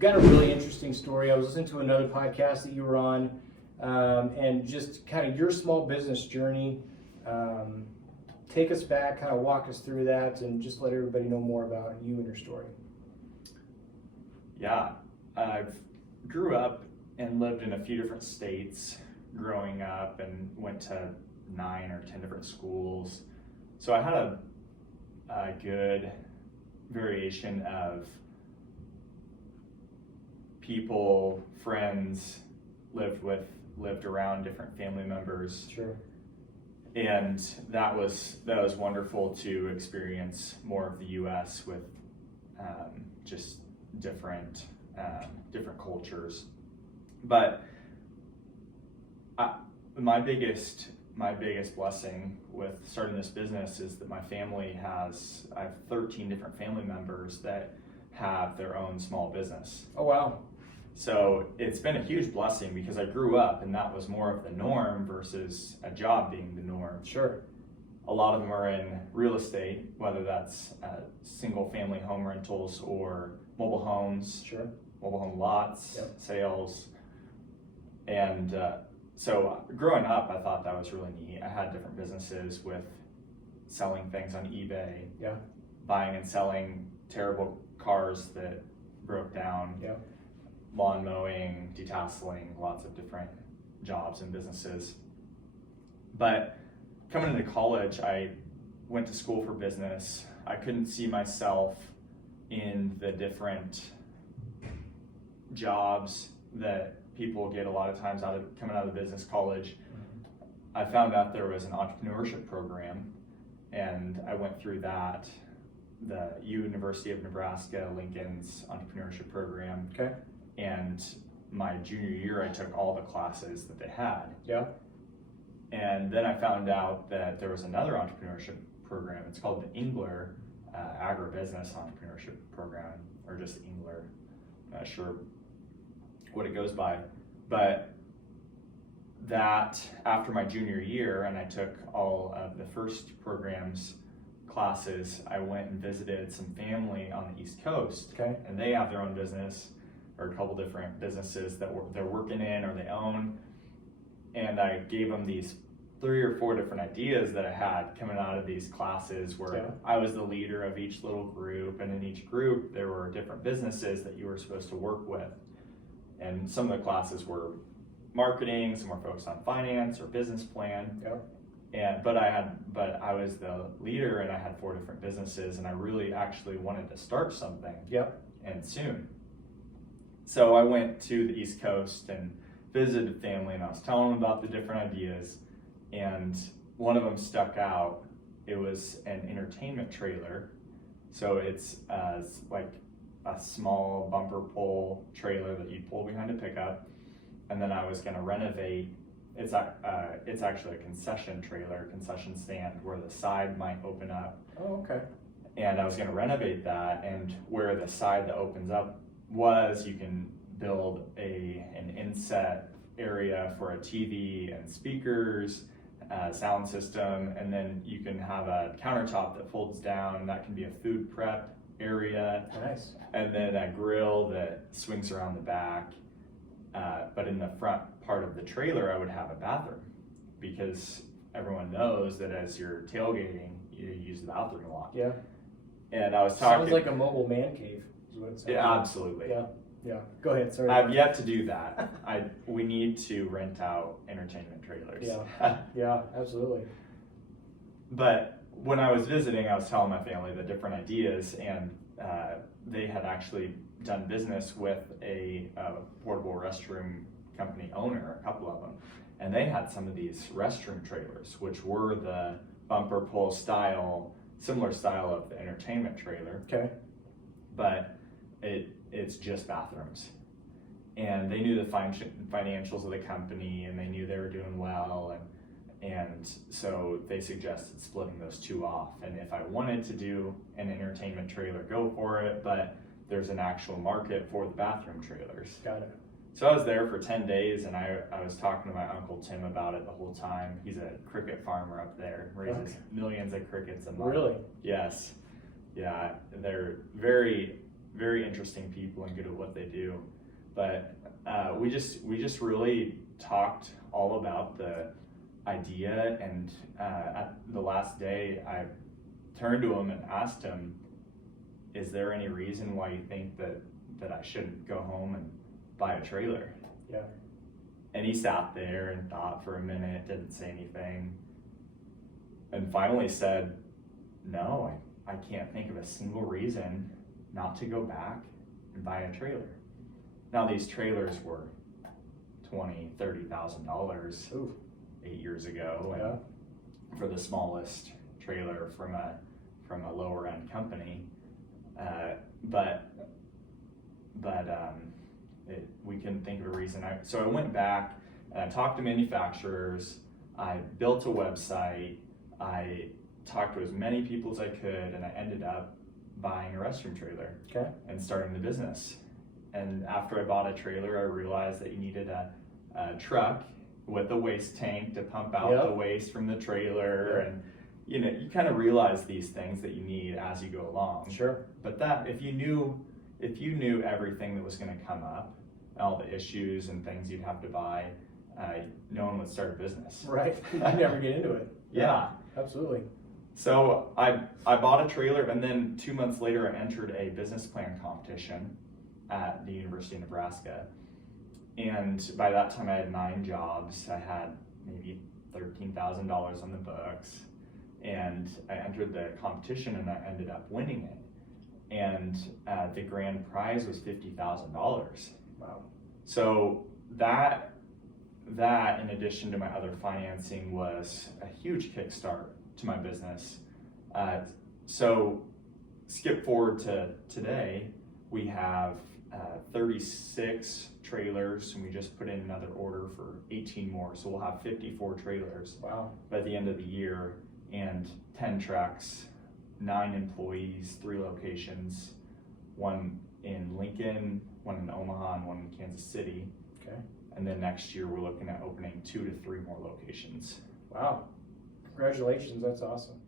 got a really interesting story. I was listening to another podcast that you were on, and just kind of your small business journey. Take us back, kind of walk us through that, and just let everybody know more about you and your story. Yeah, I grew up and lived in a few different states growing up and went to 9 or 10 different schools. So I had a good variation of people, friends, lived around different family members. Sure. And that was wonderful to experience more of the U.S. with just different cultures. But my biggest blessing with starting this business is that my family I have 13 different family members that have their own small business. Oh, wow. So it's been a huge blessing because I grew up and that was more of the norm versus a job being the norm. Sure. A lot of them are in real estate, whether that's single family home rentals or mobile homes, Sure. mobile home lots, Yep. sales. And so growing up, I thought that was really neat. I had different businesses with selling things on eBay, Yeah. buying and selling terrible cars that broke down. Yeah. Lawn mowing, detasseling, lots of different jobs and businesses. But coming into college, I went to school for business. I couldn't see myself in the different jobs that people get a lot of times coming out of business college. I found out there was an entrepreneurship program, and I went through that, the University of Nebraska Lincoln's entrepreneurship program. Okay. And my junior year, I took all the classes that they had. Yeah. And then I found out that there was another entrepreneurship program. It's called the Engler Agribusiness Entrepreneurship Program, or just Engler. Not sure what it goes by. But that, after my junior year, and I took all of the first program's classes, I went and visited some family on the East Coast. Okay. And they have their own business, or a couple different businesses that they're working in or they own. And I gave them these 3 or 4 different ideas that I had coming out of these classes where Yeah. I was the leader of each little group, and in each group there were different businesses that you were supposed to work with. And some of the classes were marketing, some were focused on finance or business plan. Yeah. But I was the leader and I had 4 different businesses, and I really actually wanted to start something. Yeah. And soon. So I went to the East Coast and visited family, and I was telling them about the different ideas, and one of them stuck out. It was an entertainment trailer. So it's like a small bumper pull trailer that you pull behind a pickup, and then I was going to renovate. It's actually a concession trailer, concession stand, where the side might open up. Oh, okay. And I was going to renovate that, and where the side that opens up was, you can build an inset area for a TV and speakers, sound system, and then you can have a countertop that folds down, and that can be a food prep area. Nice. And then a grill that swings around the back. But in the front part of the trailer, I would have a bathroom, because everyone knows that as you're tailgating, you use the bathroom a lot. Yeah. And I was talking. Sounds like a mobile man cave is what it sounds Yeah, like. absolutely. Yeah. Yeah. Go ahead. Sorry. I've yet to do that. We need to rent out entertainment trailers. Yeah. Yeah, absolutely. But when I was visiting, I was telling my family the different ideas, and they had actually done business with a portable restroom company owner, a couple of them, and they had some of these restroom trailers, which were the bumper pull style, similar style of the entertainment trailer. Okay. But it's just bathrooms. And they knew the financials of the company, and they knew they were doing well, and so they suggested splitting those 2 off. And if I wanted to do an entertainment trailer, go for it, but there's an actual market for the bathroom trailers. Got it. So I was there for 10 days, and I was talking to my Uncle Tim about it the whole time. He's a cricket farmer up there, raises Okay. millions of crickets a month. Really? Yes. Yeah, they're very very interesting people and good at what they do. But we just really talked all about the idea, and at the last day I turned to him and asked him, is there any reason why you think that I shouldn't go home and buy a trailer? Yeah. And he sat there and thought for a minute, didn't say anything, and finally said, no, I can't think of a single reason not to go back and buy a trailer. Now these trailers were $20,000, $30,000 8 years ago, and for the smallest trailer from a lower end company, we couldn't think of a reason. So I went back and I talked to manufacturers. I built a website. I talked to as many people as I could, and I ended up buying a restroom trailer and starting the business. And after I bought a trailer, I realized that you needed a truck with a waste tank to pump out the waste from the trailer, and you kind of realize these things that you need as you go along. Sure. But that if you knew everything that was going to come up, all the issues and things you'd have to buy, no one would start a business. Right. You never get into it. Yeah. Absolutely. So I bought a trailer, and then 2 months later I entered a business plan competition at the University of Nebraska. And by that time I had 9 jobs. I had maybe $13,000 on the books, and I entered the competition and I ended up winning it. And the grand prize was $50,000. Wow. So that in addition to my other financing was a huge kickstart to my business. So skip forward to today, we have 36 trailers, and we just put in another order for 18 more. So we'll have 54 trailers by the end of the year, and 10 trucks, 9 employees, 3 locations, 1 in Lincoln, 1 in Omaha, and 1 in Kansas City. Okay. And then next year we're looking at opening 2 to 3 more locations. Wow. Congratulations, that's awesome.